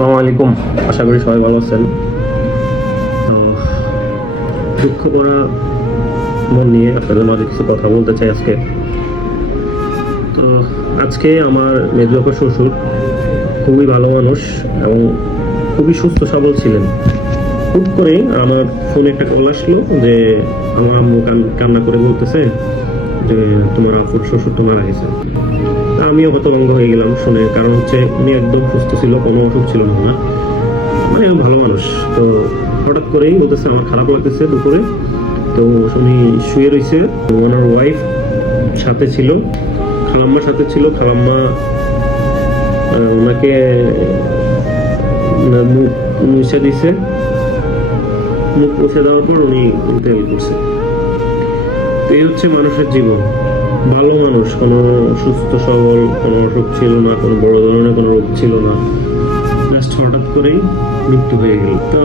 আসসালামু আলাইকুম। আশা করি সবাই ভালো আছেন। দুঃখ করা মন নিয়ে আপনাদের মাঝে কিছু কথা বলতে চাই আজকে। তো, আজকে আমার মেজবাপ শ্বশুর খুবই ভালো মানুষ এবং খুবই সুস্থ সবল ছিলেন। হুট করে আমার ফোনে একটা কল আসলো যে, আমার আম্মু কান- কান্না করে বলতেছে যে, তোমার আফুর শ্বশুর তো মারা গেছে আমিও হতভঙ্গ হয়ে গেলাম শুনে, কারণ হচ্ছে উনি একদম সুস্থ ছিল, কোনো অসুখ ছিল না মানে ভালো মানুষ। তো হঠাৎ করেই বলতেছে, আমার খারাপ লাগতেছে দুপুরে। তো উনি শুয়ে রয়েছে ওনার ওয়াইফ সাথে ছিল, খালাম্মার সাথে ছিল। খালাম্মা ওনাকে মুখ মুছে দিছে। মুখ মুছে দেওয়ার পর উনি ইন্তেকাল করছে তো এই হচ্ছে মানুষের জীবন। ভালো মানুষ, কোনো সুস্থ, সবল, কোনো অসুখ ছিল না, কোনো বড় ধরনের কোনো রোগ ছিল না। জাস্ট হঠাৎ করেই মৃত্যু হয়ে গেল। তো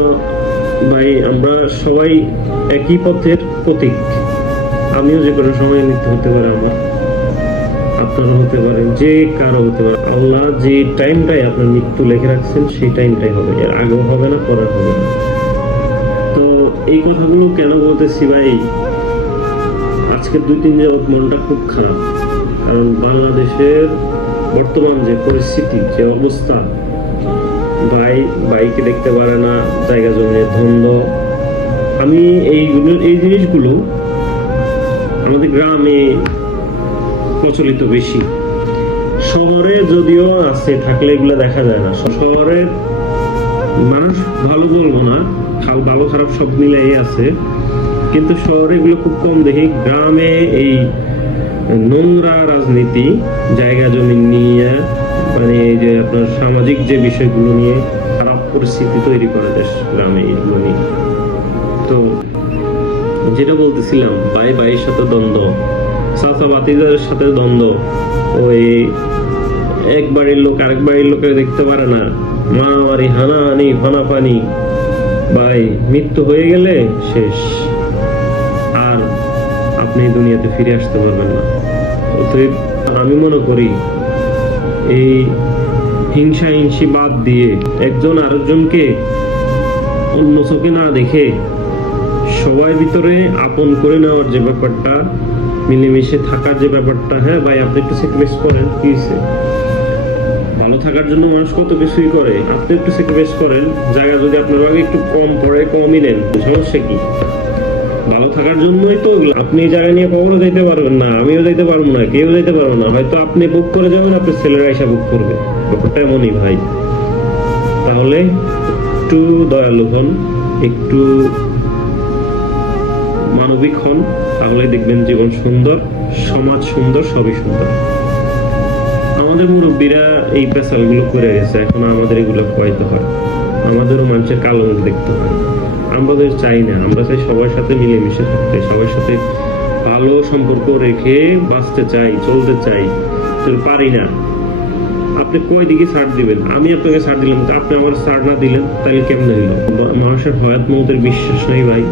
ভাই, আমরা সবাই একই পথের প্রতীক। আমিও যে কোনো সময় মৃত্যু হতে পারে আমার আপনারা হতে পারে, যে কারও হতে পারে। আল্লাহ যে টাইমটাই আপনার মৃত্যু লেখে রাখছেন, সেই টাইমটাই হবে। এর আগেও হবে না পরে হবে না। তো এই কথাগুলো কেন বলতেছি ভাই? আজকে দুই তিন যাবত মনটা খুব খারাপ। কারণ বাংলাদেশের বর্তমান যে পরিস্থিতি, যে অবস্থা ভাই বাইকে দেখতে পারে না, জায়গা জমি ধন্দ আমি এইগুলো এই জিনিসগুলো আমাদের গ্রামে প্রচলিত বেশি। শহরে যদিও আছে, থাকলে এগুলো দেখা যায় না। শহরের মানুষ ভালো বলব না ভালো খারাপ সব মিলাই আছে। কিন্তু শহরে এগুলো খুব কম দেখি। গ্রামে এই নোংরা রাজনীতি, জায়গা জমি নিয়ে মানে এই যে আপনার সামাজিক যে বিষয়গুলো নিয়ে খারাপ পরিস্থিতি তৈরি করে দেশ গ্রামে এগুলো নিয়ে। তো যেটা বলতেছিলাম ভাই ভাইয়ের সাথে দ্বন্দ্ব, চাচা বাতিজাদের সাথে দ্বন্দ্ব ওই এক বাড়ির লোক আরেক বাড়ির লোকের দেখতে পারে না। মারামারি হানাহানি, ফানাফানি ভাই মৃত্যু হয়ে গেলে শেষ। আপনি এই দুনিয়াতে ফিরে আসতে পারবেন না। অতএব আমি মনে করি, এই হিংসা হিংসি বাদ দিয়ে একজন আরেকজনকে অন্য চোখে না দেখে সবাই ভিতরে আপন করে নেওয়ার যে ব্যাপারটা, মিলেমিশে থাকার যে ব্যাপারটা হ্যাঁ ভাই, আপনি একটু স্যাক্রিফাইস করেন, কি ভালো থাকার জন্য মানুষ কত কিছুই করে, আপনি একটু স্যাক্রিফাইস করেন, জায়গা যদি আপনার আগে একটু কম পড়ে, কমই নেন সমস্যা কি? ভালো থাকার জন্যই তো। আপনি এই জায়গা নিয়ে কখনো যাইতে পারবেন না, আমিও যাইতে পারব না, কেউ যাইতে পারব না। হয়তো আপনি বুক করে যাবেন, আপনার ছেলেরা এসে বুক করবে। এমনই ভাই। তাহলে একটু দয়ালু হন, একটু মানবিক হন তাহলে দেখবেন জীবন সুন্দর, সমাজ সুন্দর, সবই সুন্দর। আমাদের মুরব্বীরা এই পেশালগুলো করে গেছে, এখন আমাদের এগুলো খোয়াইতে হয়। আমাদেরও মানুষের কালো মুখ দেখতে হয়। আমাদের চাই না, আমরা চাই সবার সাথে মিলেমিশে থাকতে, সবার সাথে ভালো সম্পর্ক রেখে বাঁচতে চাই, চলতে চাই। তো পারি না। আপনি কয় দিকে ছাড় দিবেন? আমি আপনাকে ছাড় দিলাম তো আপনি আমার ছাড় না দিলেন, তাহলে কেমন হইল? মানুষের হয়াত মৌতের বিশ্বাস নাই ভাই।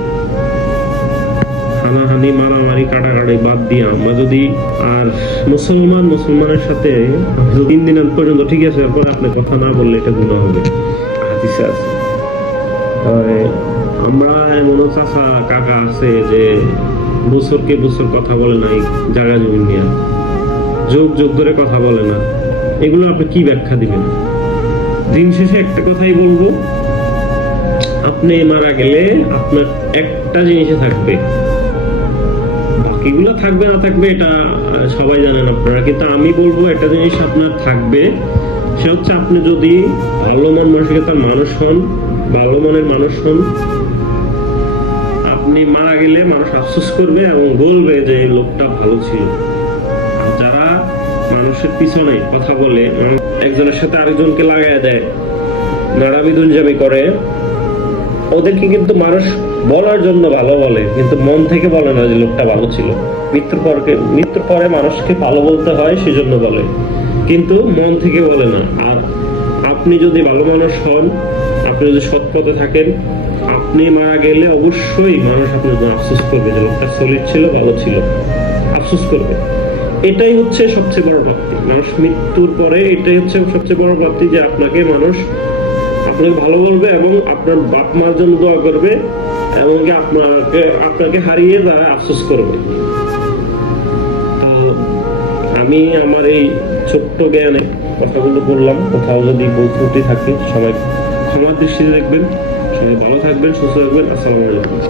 হানাহানি, মারামারি, কাটাকাটি বাদ দিয়ে আমরা যদি আর মুসলমান, মুসলমানের সাথে তিন দিন পর্যন্ত ঠিক আছে, তারপর আপনি কথা না বললে এটা গুণা হবে। তবে আমরা চাচা, কাকা আছে যে বছরকে বছর কথা বলে না এই জায়গা জমি নিয়ে। যোগ যোগ ধরে কথা বলে না। এগুলো আপনি কি ব্যাখ্যা দিবেন? দিন শেষে একটা কথাই বলব। আপনি মারা গেলে আপনার একটা জিনিসে থাকবে। বাকিগুলো থাকবে, না থাকবে, এটা সবাই জানেন আপনারা। কিন্তু আমি বলব একটা জিনিস আপনার থাকবে। সে হচ্ছে আপনি যদি ভালো মন মানসিকতার মানুষ হন ভালো মনের মানুষ হন, আপনি মারা গেলে মানুষ আফসোস করবে এবং বলবে যে এই লোকটা ভালো ছিল। যারা মানুষের পিছনে কথা বলে একজনের সাথে আরেকজনকে লাগাই দেয় করে, ওদেরকে কিন্তু মানুষ বলার জন্য ভালো বলে, কিন্তু মন থেকে বলে না যে লোকটা ভালো ছিল। মৃত্যুর পরকে মৃত্যুর পরে মানুষকে ভালো বলতে হয়, সেজন্য বলে। কিন্তু মন থেকে বলে না। আর আপনি যদি ভালো মানুষ হন, আপনি যদি সৎ পথে থাকেন, আপনি মারা গেলে অবশ্যই মানুষ আপনার জন্য আফসোস করবে যে লোকটা সলিড ছিল, ভালো ছিল। আফসোস করবে। এটাই হচ্ছে সবচেয়ে বড় প্রাপ্তি মানুষ মৃত্যুর পরে এটাই হচ্ছে সবচেয়ে বড় প্রাপ্তি যে আপনাকে মানুষ আপনাকে ভালো বলবে এবং আপনার বাপ মার জন্য দোয়া করবে এমনকি আপনাকে আপনাকে হারিয়ে তারা আফসোস করবে। আমি আমার এই ছোট্ট জ্ঞানে কথাগুলো বললাম, কোথাও যদি ভুল থাকে সবাই ক্ষমার দৃষ্টিতে দেখবেন। সবাই ভালো থাকবেন, সুস্থ থাকবেন। আসসালামু আলাইকুম।